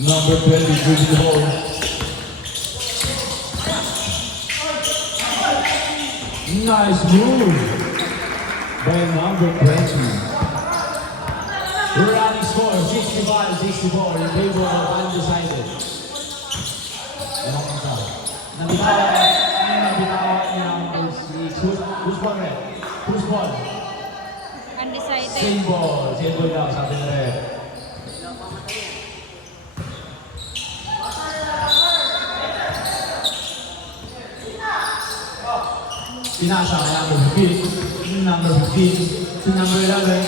Number 20, dribbling the ball. Nice move by number 20. Running score 65-64 in favor of undecided. Nabitawan niya ang who's ball red? Who's ball? Undecided. Same ball daw sabi na red. Pinasa kay number 15 to number 11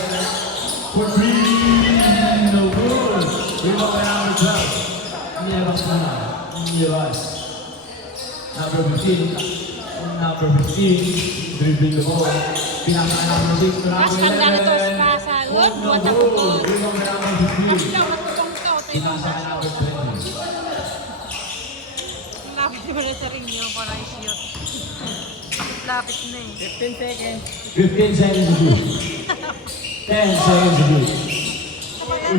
for 3, no good. Rebound by number 12. Niyabas na na. Niyabas. Number 15, dribbling the ball. Pinasa kay number 6 to number 11. No good. Rebound by number 15. Pinasa kay number 20. Lapit mo na sa ring niyo para i-shoot. Lapit na eh. 15 seconds. 15 seconds to do. 10 seconds to do.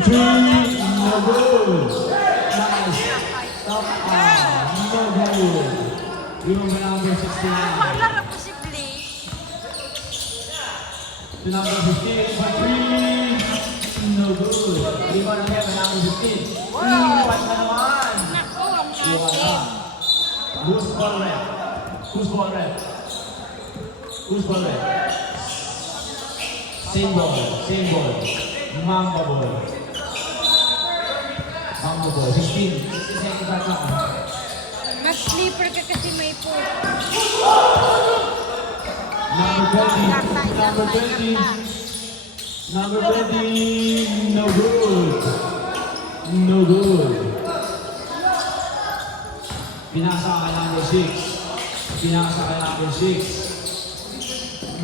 3, no good. Nice. Top no good. Rebound by number 69. Wala posible. To number 15 for 3. No good. Rebound again by number 15. Iwas na naman. Naku, ang Wala. ating. Who's ball red? Who's ball red? Who's ball red? Same ball. Mamba ball. 16 seconds back up. Nag-sleeper ka kasi may po. Number 20. Number 20. No good. No good. Pinasa kay number 6.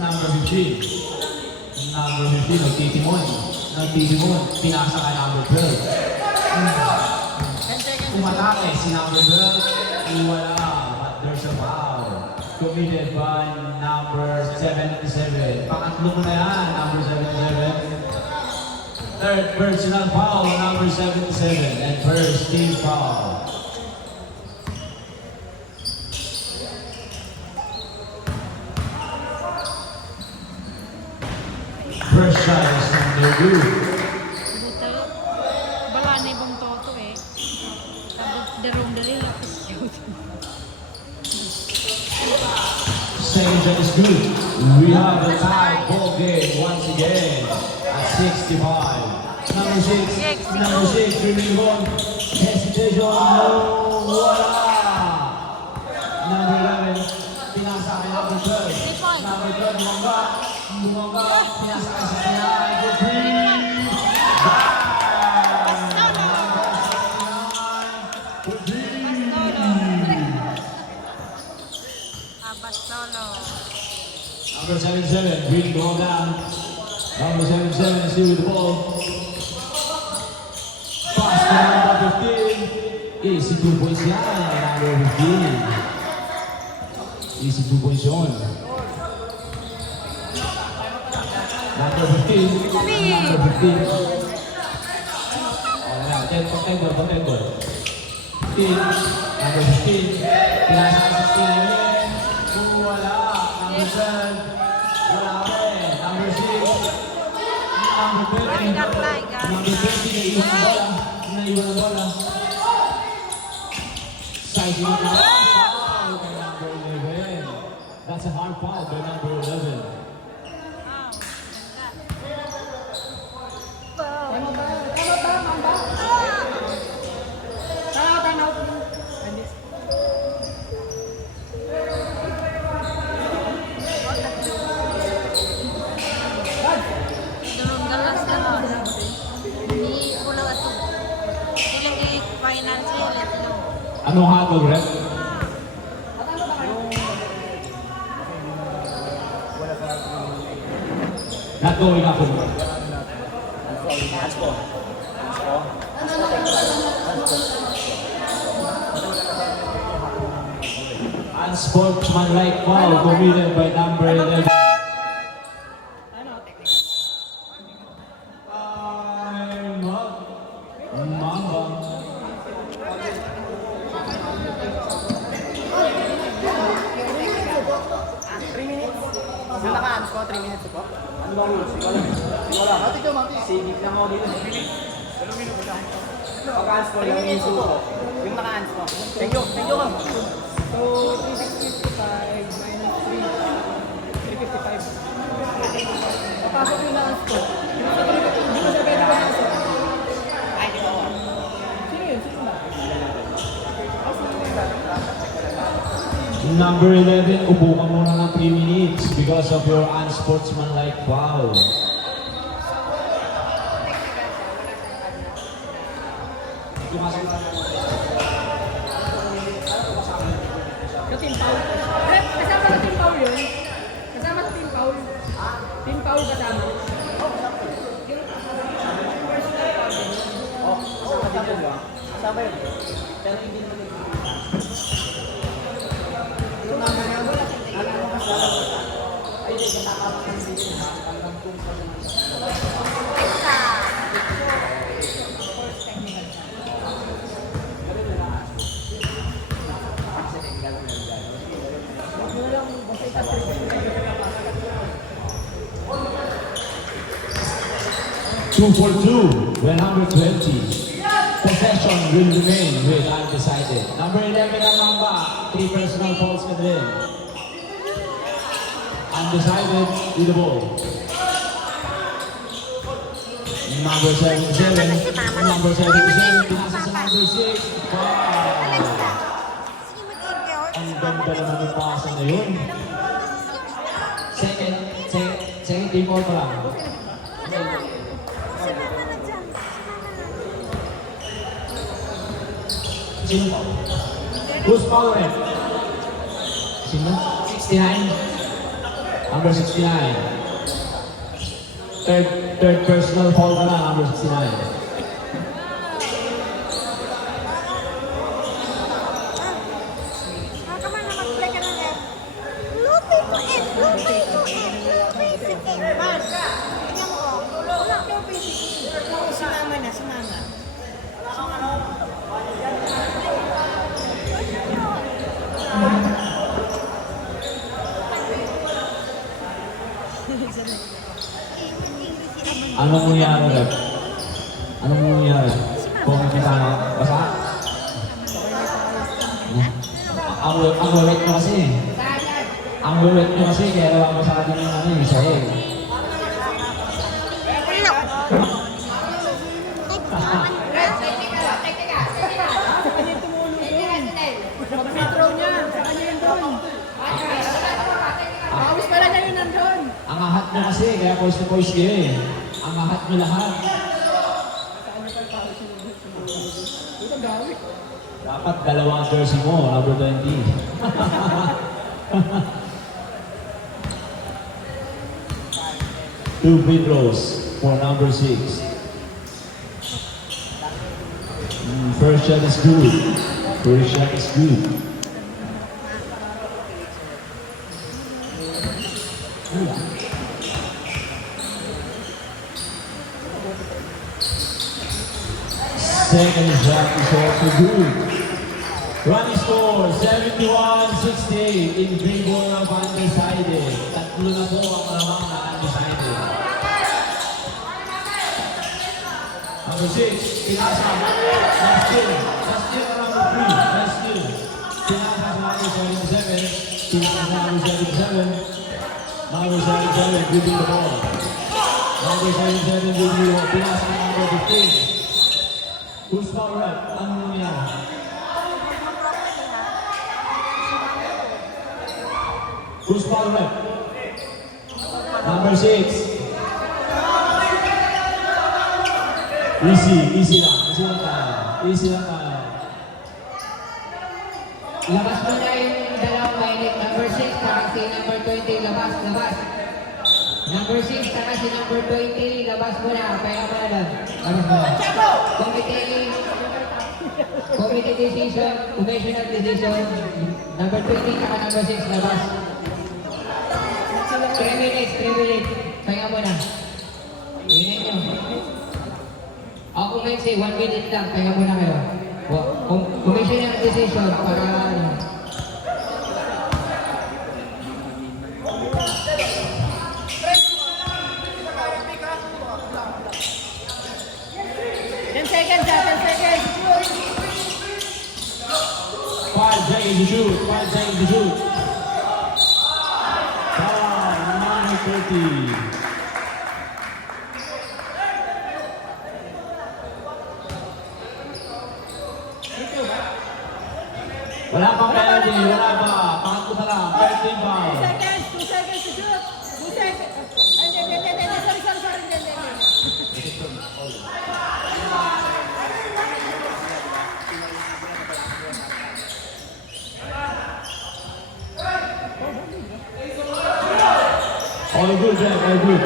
Number 15. Nagtitimon. Pinasa kay number 12. Umatake si number 12. Iwala. But there's a foul. Committed by number 77. Pangatlo mo na yan, number 77. Third personal foul, number 77. And first team foul. First shot is from no good. Buto. Bala na ibang toto eh. Tapos darong dali lapis shoot. Second shot is good. We have a tie ball game once again at 65. Number 6, dribbling the ball. Hesitation, no, wala. Number 11, pinasa kay number 12. Number 12, bumangga, pinasa kay sa kanya. Good three. Good three. Abastolo. Number 77, bring the ball down. Number 77 is still with the ball. Pass to number 15. Easy 2 points yan, number 15. Easy 2 points yun. Number 15. Number 15. Oh, yan. Contender. 15. Number 15. Pinasa sa 16 yun. Kung wala. Number 7. Wala pa eh. Number 6. Number 20. Number 20. Naiwan ang bola. Side one now. Foul by number 11. That's a hard foul by number 11. Darong dalas na lang. Hindi kulang ato. Ilang i-finance ulit no. Anong hatol, Rep? Not going up. Unsportsmanlike foul committed by number 11. Time up. Mamba. 3 minutes po. Ano ba rules? Ikaw lang. Ikaw lang. Ate ko, Mati. Sigit lang ako dito. Pag-ans po yung isuko. Yung naka-ans po. Thank you. Thank you, ma'am. So, 3655 minus 3, 355. Papasok yung na-ans ko. Di ba siya pwede ba na-ans? Ay, di ba? Sino yun? Sino ba? Number 11, upo ka muna ng 3 minutes because of your unsportsmanlike foul. Sa team foul. Eh, kasama sa team foul yun? Kasama sa team foul? Team foul kasama? Kasama din yun. Kasama yun. Pero hindi mo din. Yung number na wala. Alam mo kasama. Ay, hindi. Kasama ka din din. Hanggang kung sa Two for two, when number 20. Possession will remain with undecided. Number 11 ang Mamba, 3 personal fouls ka din. Undecided with the ball. Number 77, number 77, pinasa sa number 6. Wow! Ang ganda naman ng pasa na yun. Second team ball pa lang. Sino po? Who's fouling? Sino? 69? Number 69. Third personal foul ka na, number 69. Sumama na, sumama. Anong nangyari, Rep? Anong nangyari? Kung kita na, basa? Ang wet nyo kasi. Ang wet nyo kasi, kaya naman mo sa atin yung ano yung sahig. Pag-throw niya, sa kanya yun doon. Pawis pala niya yun nandun. Ang ahat nyo kasi, kaya poise na poise kayo eh. Ang ahat nyo lahat. Dapat dalawang jersey mo, number 20. Two free throws for number 6. First shot is good. First shot is good. Second shot is also good. Running score, 71-68 in dribble of undecided. Tatlo na po ang malamang na undecided. Number 6, pinasa. Last kill. Last kill na number 3. Last kill. Pinasa sa number 77. Pinasa sa number 77. Number 77, dribbling the ball. Number 77, dribbling the ball. Pinasa sa number 15. Who's foul, Rep? Ano nangyari? Who's foul, Rep? Number 6. Easy lang. Easy lang tayo. Easy lang tayo. Labas mo na yung dalawang mainit. Number 6, saka si number 20. Labas. Number 6, saka si number 20. Labas mo na. Pera mo na lang. Labas mo na. Committee decision. Commissioner decision. Number 20, saka number 6. Labas. 3 minutes. Pera mo na. Ingay nyo. Ako kasi 1 minute lang. Pera mo na kayo. Commissioner decision para ano. seconds to shoot. 5 seconds to shoot. Foul, number 30. Wala pang penalty, wala pa. Pangatlo pa lang, 13 foul. 2 seconds to shoot. 2 seconds. Sorry. All good, Jack, all good.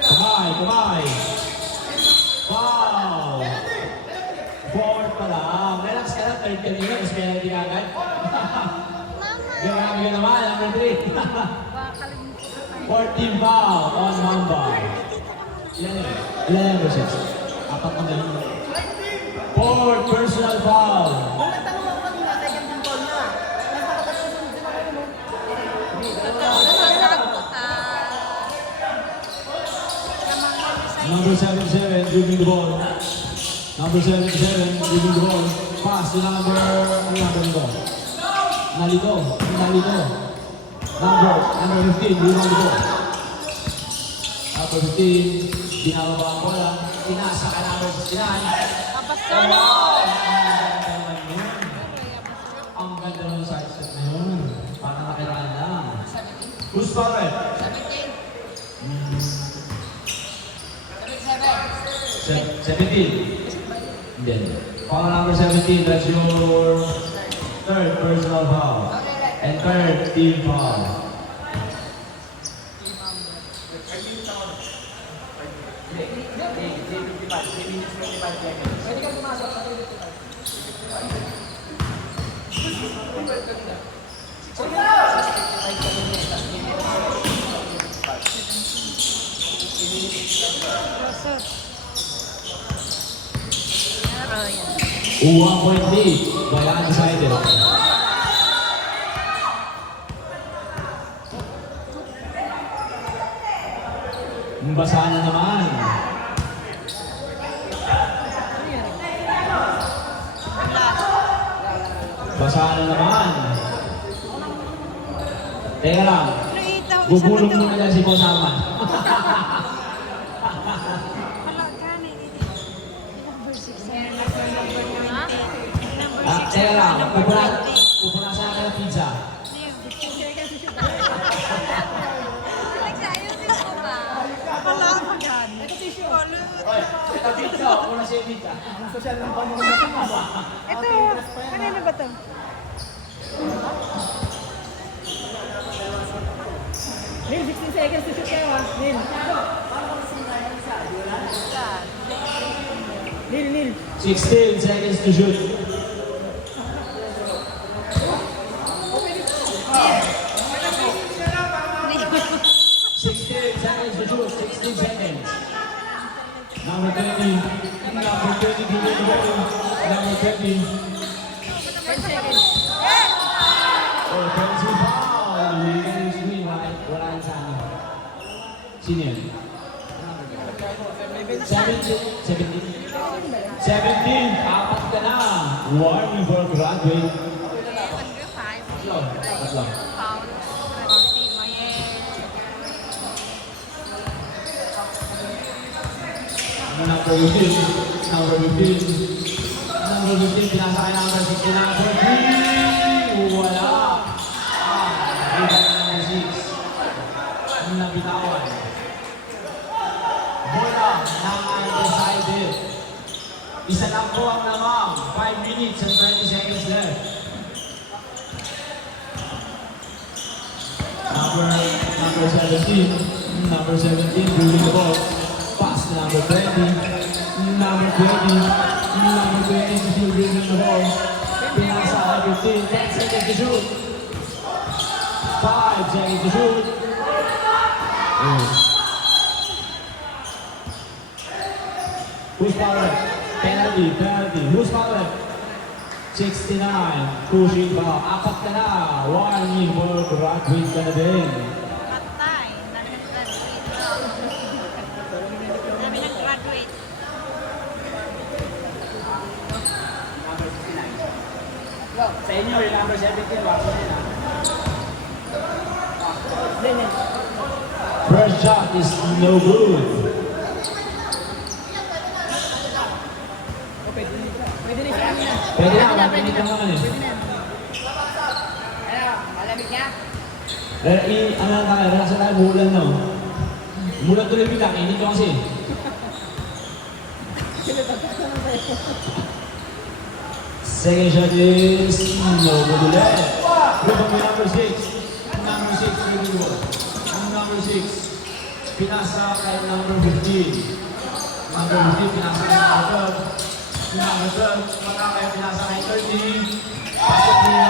Kamay. Wow! 4 pa lang. Relax ka lang, third kanina, mas penalty ka agad. Grabe ka naman, number 3. Baka kalimutan ko. 14 foul on Mamba. Ilan yung versus? 4 na ganun. 4 personal foul. Tanong ako kanina, second team foul na. Mas nakapagsusunod din ako mo. Number 77, dribbling the ball. Number 77, dribbling the ball. Pass to number nito. Nalito. Number 15, dribbling the ball. Number 15, binababa ang bola. Tinasa ka number 69. Abasolo! Ang ganda ng side step na yun. Parang nakiraan lang. Who's foul? 17. Hindi. Foul number 17, that's your third personal foul. And third team foul. Pwede kang pumasok sa 25. Rosot. Meron yan. 1-point lead by undecided. Basa na naman. Basa na naman. Teka lang. Bubulong muna dyan si Boss Arman. Wala ka na. Number 6. Number 6. Teka lang. Pupunasan ka ng pizza. Wala ka dyan. Oy, ito pizza. Puna siya pizza. Ang social ng pamumunutan mo ba? Ito, kanina ba ito? Neil, 16 seconds to shoot kayo ha. Neil. 16 seconds to shoot. Seconds to shoot, 16 seconds. Number 20, number 20. Oh, 20 foul. Williams win, right? Wala yan sa ano. Sino yun? 17. Apat ka na. Warning for graduate. Tatlo. Number 15, pinasa kay number 16, number 3, wala. Iba na number 6, nabitawan. Bola na undecided. Isa lang po ang lamang, 5 minutes and 20 seconds left. Number 17, doing the ball. Pass to number 20, still bringing the ball. Pinasa number 15, 10 seconds to shoot. 5 seconds to shoot. Who's foul? Penalty. Who's foul? 69, pushing foul. Apat ka na. Warning for graduate ka na din. Patay. Nag-graduate lang. Dami nag-graduate. Sa inyo, yung number 17, wako nila. First shot is no good. O, pwede na siya kanina. Pwede na, makinit ka naman eh. Pwede na. Ano? Malamig niya? Ano lang tayo, relax na tayo, buhulan no. Mulat tuloy bigla, init ko kasi. Second shot is no good ulit. Rebound by number 6. Number 6, really good. Number 6, pinasa kay number 15. Number 15, pinasa kay number 12. Number 12, mata kaya pinasa kay 13. Pasok niya.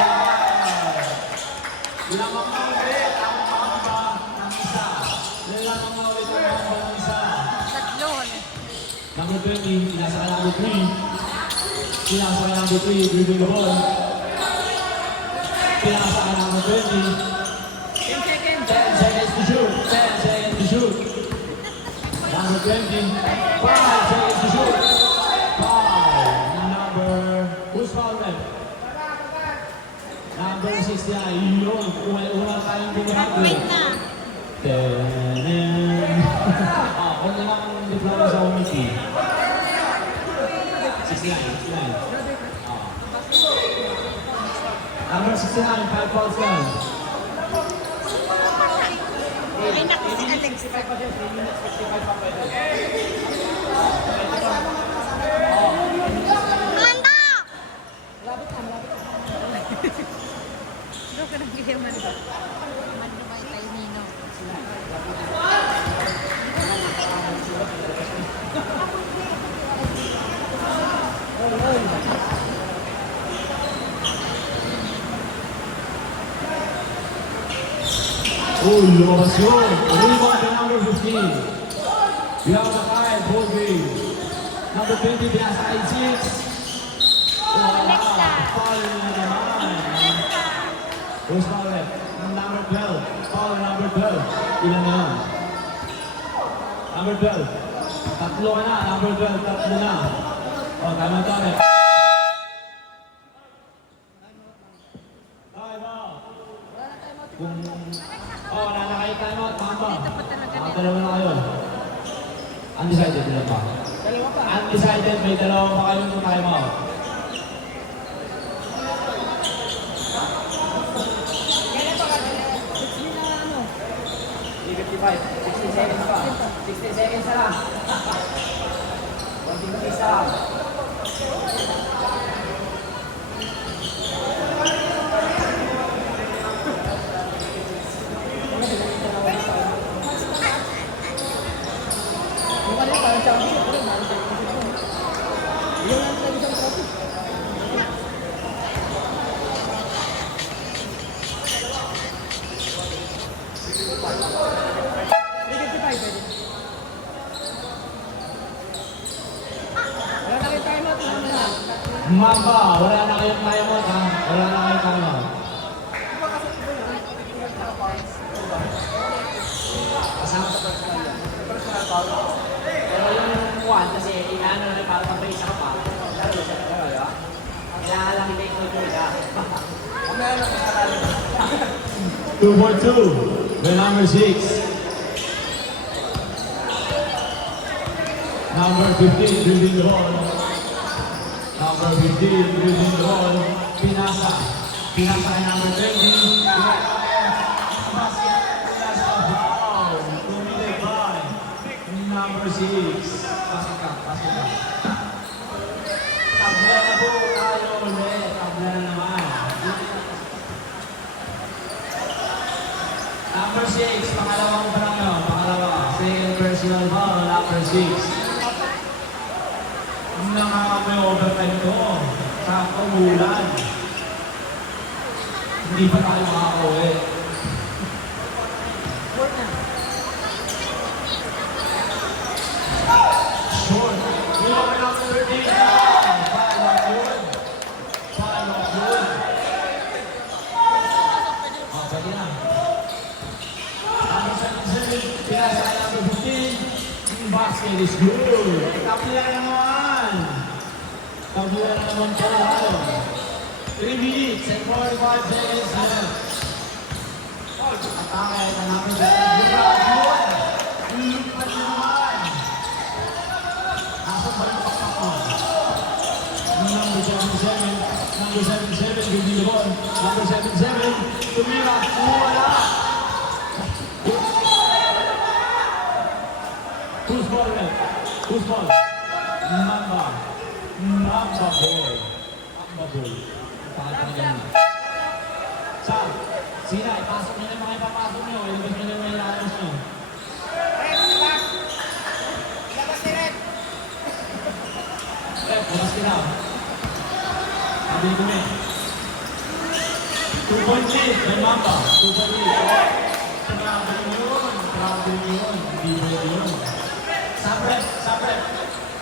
Lamang na ulit ang pangamba ng isa. Lamang na ulit ang pangamba ng isa. Tatlo. Number 20, pinasa kay number 3. Pinasa kay number 3, dribbling the ball. Pinasa kay number 20. 10 seconds. 10 seconds to shoot. 10 seconds to shoot. Number 20. 5 seconds to shoot. 5. Number... Who's foul left? Number 69. Yun. Una tayong bumahagi. Wait na. Kung naman ang diploma sa umiti. 69. Number 69. 5 fouls lang. Ay, naku si Alex. Amanda! Doon ka nang giyaman. Amanda ba tayo nino? Lumabas yun. Rebound by number 15. Beyond the 5, ball game. Number 20, pinasa kay 6. Foul na naman. Who's foul left? Number 12. Foul number 12. Ilan na yun? Number 12. Tatlo ka na. Number 12, tatlo na. Tama. Time out. Kung... wala na kayo time out, mama. Dalawa na kayo. Undecided na pa. Dalawa pa. Undecided, may dalawa pa kayo ng time out. Ano? 55. 16 seconds pa. 16 seconds na lang. Konting isa lang. Yung kanina parang champion. Pero parang champion. Yung lang talaga isang trophy. Wala na kayo time out. Mamba, wala na kayong time out ha. Wala na kayong time out. Kasama sa personal yan. Sa personal foul. Pero yung one, kasi inaano na para pag may isa ka pa. Lalo siya. Kailangan lang i-make note mo ka. Mamaya na kasalanan. 2 for 2. The number 6. Number 15, dribbling the ball. Number 15, dribbling the ball. Pinasa. Pinasa kay number 20. Basket. Pinasa. Foul. Committed by number 6. Pasok ka. Tabla na po tayo ulit. Tabla na naman. Number 6, pangalawang pa lang yun. Pangalawa. Second personal foul, number 6. May overtime to. Sakto mulan. Hindi pa tayo makakauwi. Short. Rebound by number 13. Foul on good. Pwede na. Number 77, pinasa kay number 15. Basket is good. Kapila naman. Kapila naman po tayo. 3 minutes and 45 seconds left. Atake ng number 7. Lupat na naman. Nasa ba yung pakpakon? Number 77. Number 77, give me the ball. Number 77, tumira. Wala. Who's ball left? Who's ball? Mamba. Mamba ball. Mamba ball. Pakatanggal na. Saan? Sina, ipasok nyo na yung mga ipapasok nyo. Ilabas nyo na yung mga ilalabas nyo. Labas ni Red. Labas sila. Sabi ko na. 2 point lead. May Mamba. 2 point lead. Grabe yun. Grabe yun. Hindi pwede yun. Sabret. Sabret.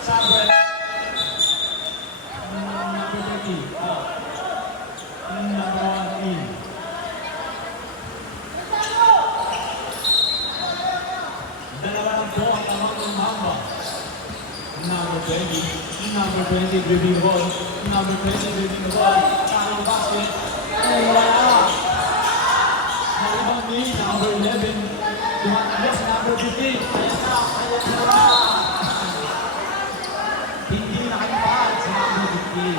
Sabret. Number 30. Number 1 in. Dalawa ng po ang tamang ng Mamba. Number 20. Number 20 dribbling the ball. Number 20 dribbling the ball. Parang basket. Ay, wala. Nalibang ni number 11. Tumatagos number 15. Ayan na. Ayan na. Hindi nakalipat sa number 15.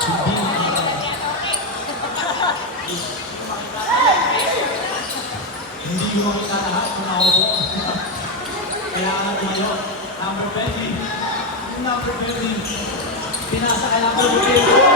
Hindi nakalipat. Hindi ko makita lahat kung ako po. Kailangan ngayon. Number 20. Number 20. Pinasa kay number 15.